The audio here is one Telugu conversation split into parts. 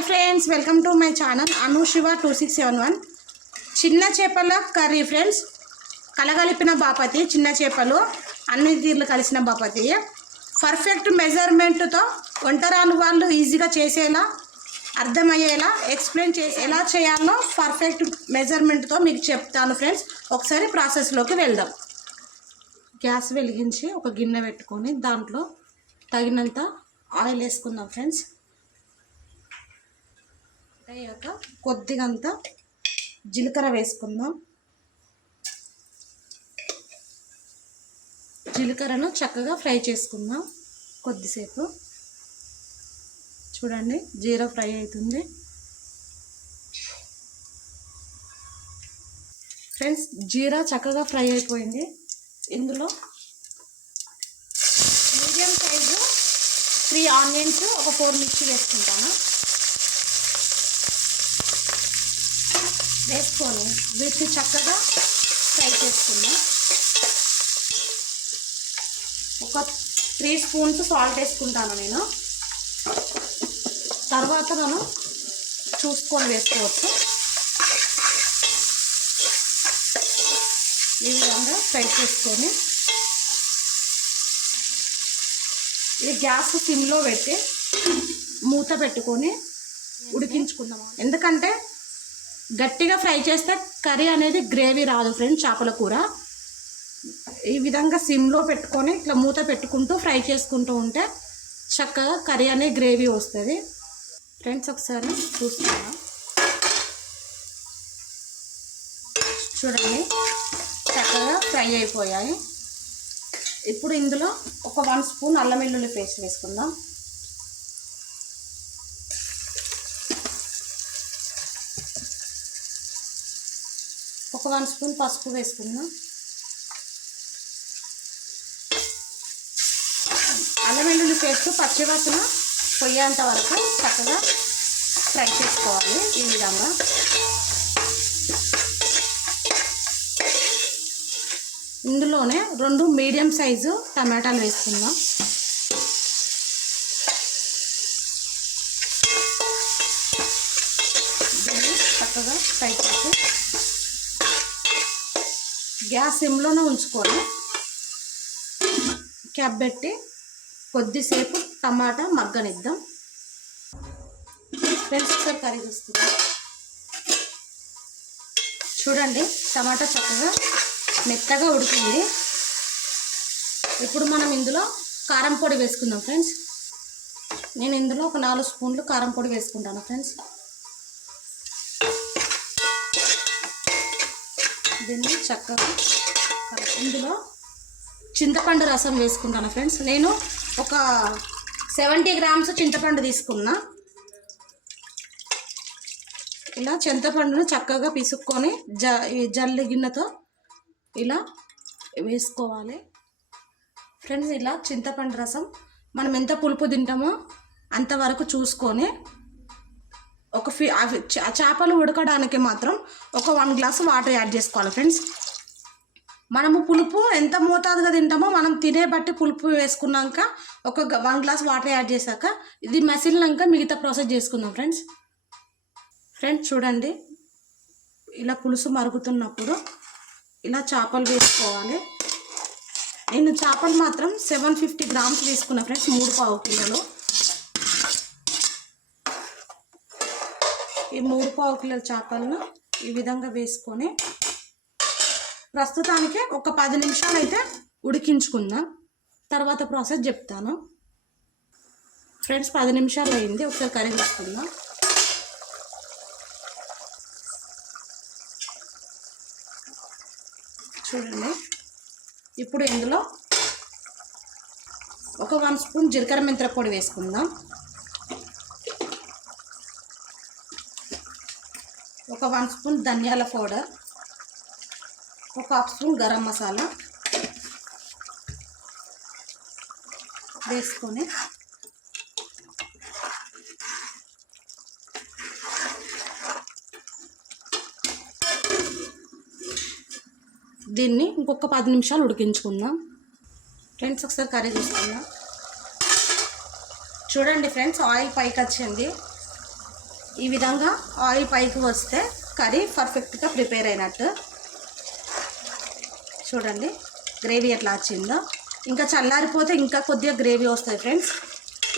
Hi friends welcome to my channel Anu Shiva two six seven one చిన్న చేపల కర్రీ ఫ్రెండ్స్ కలగలిపిన బాపతి చిన్న చేపలు అన్ని తీర్లు కలిసిన బాపతి. పర్ఫెక్ట్ మెజర్మెంట్తో వంటరాలు వాళ్ళు ఈజీగా చేసేలా అర్థమయ్యేలా ఎక్స్ప్లెయిన్ చేసి ఎలా చేయాలో పర్ఫెక్ట్ మెజర్మెంట్తో మీకు చెప్తాను ఫ్రెండ్స్ ఒకసారి ప్రాసెస్లోకి వెళ్దాం. గ్యాస్ వెలిగించి ఒక గిన్నె పెట్టుకొని దాంట్లో తగినంత ఆయిల్ వేసుకుందాం ఫ్రెండ్స్ అయ్యాక కొద్దిగంత జీలకర్ర వేసుకుందాం. జీలకర్రను చక్కగా ఫ్రై చేసుకుందాం కొద్దిసేపు. చూడండి జీరా ఫ్రై అవుతుంది ఫ్రెండ్స్ జీరా చక్కగా ఫ్రై అయిపోయింది. ఇందులో మీడియం సైజు త్రీ ఆనియన్స్ ఒక ఫోర్ మిర్చి వేసుకుంటాను. వేసుకొని వీటిని చక్కగా ఫ్రై చేసుకుందాం ఒక త్రీ స్పూన్స్ సాల్ట్ వేసుకుంటాను నేను. తర్వాత మనం చూసుకొని వేసుకోవచ్చు. ఈ విధంగా ఫ్రై చేసుకొని ఇది గ్యాస్ సిమ్లో పెట్టి మూత పెట్టుకొని ఉడికించుకుందాం. ఎందుకంటే గట్టిగా ఫ్రై చేస్తే కర్రీ అనేది గ్రేవీ రాదు ఫ్రెండ్స్ చేపల కూర. ఈ విధంగా సిమ్లో పెట్టుకొని ఇట్లా మూత పెట్టుకుంటూ ఫ్రై చేసుకుంటూ ఉంటే చక్కగా కర్రీ అనే గ్రేవీ వస్తుంది. ఫ్రెండ్స్ ఒకసారి చూస్తున్నాం. చూడండి చక్కగా ఫ్రై అయిపోయాయి. ఇప్పుడు ఇందులో ఒక వన్ స్పూన్ అల్లం వెల్లుల్లి పేస్ట్ వేసుకుందాం. ఒక వన్ స్పూన్ పసుపు వేసుకుందాం. అల్లం వెల్లుల్లి పేస్ట్ పచ్చివాసన పొయ్యేంత వరకు చక్కగా ఫ్రై చేసుకోవాలి ఈ విధంగా. ఇందులోనే రెండు మీడియం సైజు టమాటాలు వేసుకుందాం. చక్కగా ఫ్రై చేసి గ్యాస్ సిమ్లోనే ఉంచుకొని క్యాప్ పెట్టి కొద్దిసేపు టమాటా మగ్గనిద్దాం. ఫ్రెండ్స్ ఒకసారి కర్రీ చూస్తున్నాం. చూడండి టమాటా చక్కగా మెత్తగా ఉడికింది. ఇప్పుడు మనం ఇందులో కారం పొడి వేసుకుందాం ఫ్రెండ్స్. నేను ఇందులో ఒక నాలుగు స్పూన్లు కారం పొడి వేసుకుంటాను ఫ్రెండ్స్. దీన్ని చక్కగా ఇందులో చింతపండు రసం వేసుకుంటాను ఫ్రెండ్స్. నేను ఒక సెవెంటీ గ్రామ్స్ చింతపండు తీసుకున్నా. ఇలా చింతపండును చక్కగా పిసుక్కొని జ జల్లి గిన్నెతో ఇలా వేసుకోవాలి. ఫ్రెండ్స్ ఇలా చింతపండు రసం మనం ఎంత పులుపు తింటామో అంతవరకు చూసుకొని ఒక ఫి అవి చేపలు ఉడకడానికి మాత్రం ఒక వన్ గ్లాస్ వాటర్ యాడ్ చేసుకోవాలి ఫ్రెండ్స్. మనము పులుపు ఎంత మోతాదుగా తింటామో మనం తినే బట్టి పులుపు వేసుకున్నాక ఒక గ- వన్ గ్లాస్ వాటర్ యాడ్ చేశాక ఇది మసిలినాక మిగతా ప్రాసెస్ చేసుకుందాం ఫ్రెండ్స్. ఫ్రెండ్స్ చూడండి ఇలా పులుసు మరుగుతున్నప్పుడు ఇలా చేపలు వేసుకోవాలి. నేను చేపలు మాత్రం సెవెన్ ఫిఫ్టీ గ్రామ్స్ తీసుకున్నా ఫ్రెండ్స్ మూడు పావు కిలోలు. ఈ మూడు పావు కిలోల చేపలను ఈ విధంగా వేసుకొని ప్రస్తుతానికి ఒక పది నిమిషాలు అయితే ఉడికించుకుందాం. తర్వాత ప్రాసెస్ చెప్తాను. ఫ్రెండ్స్ పది నిమిషాలు అయింది. ఒకసారి కర్రీ తీసుకుందాం. చూడండి. ఇప్పుడు ఇందులో ఒక వన్ స్పూన్ జీలకర్ర మెంతుల పొడి వేసుకుందాం. ఒక వన్ స్పూన్ ధనియాల పౌడర్ ఒక హాఫ్ స్పూన్ గరం మసాలా వేసుకొని దీన్ని ఇంకొక పది నిమిషాలు ఉడికించుకుందాం. ఫ్రెండ్స్ ఒకసారి కర్రీ చూసుకుందాం. చూడండి ఫ్రెండ్స్ ఆయిల్ పైకి వచ్చింది ఈ విధంగా ఆయిల్ పైకి వస్తే కర్రీ పర్ఫెక్ట్గా ప్రిపేర్ అయినట్టు. చూడండి గ్రేవీ ఎట్లా వచ్చిందో. ఇంకా చల్లారిపోతే ఇంకా కొద్దిగా గ్రేవీ వస్తుంది ఫ్రెండ్స్.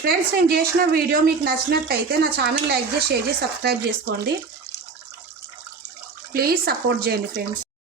ఫ్రెండ్స్ నేను చేసిన వీడియో మీకు నచ్చినట్టయితే నా ఛానల్ లైక్ చేసి షేర్ చేసి సబ్స్క్రైబ్ చేసుకోండి. ప్లీజ్ సపోర్ట్ చేయండి ఫ్రెండ్స్.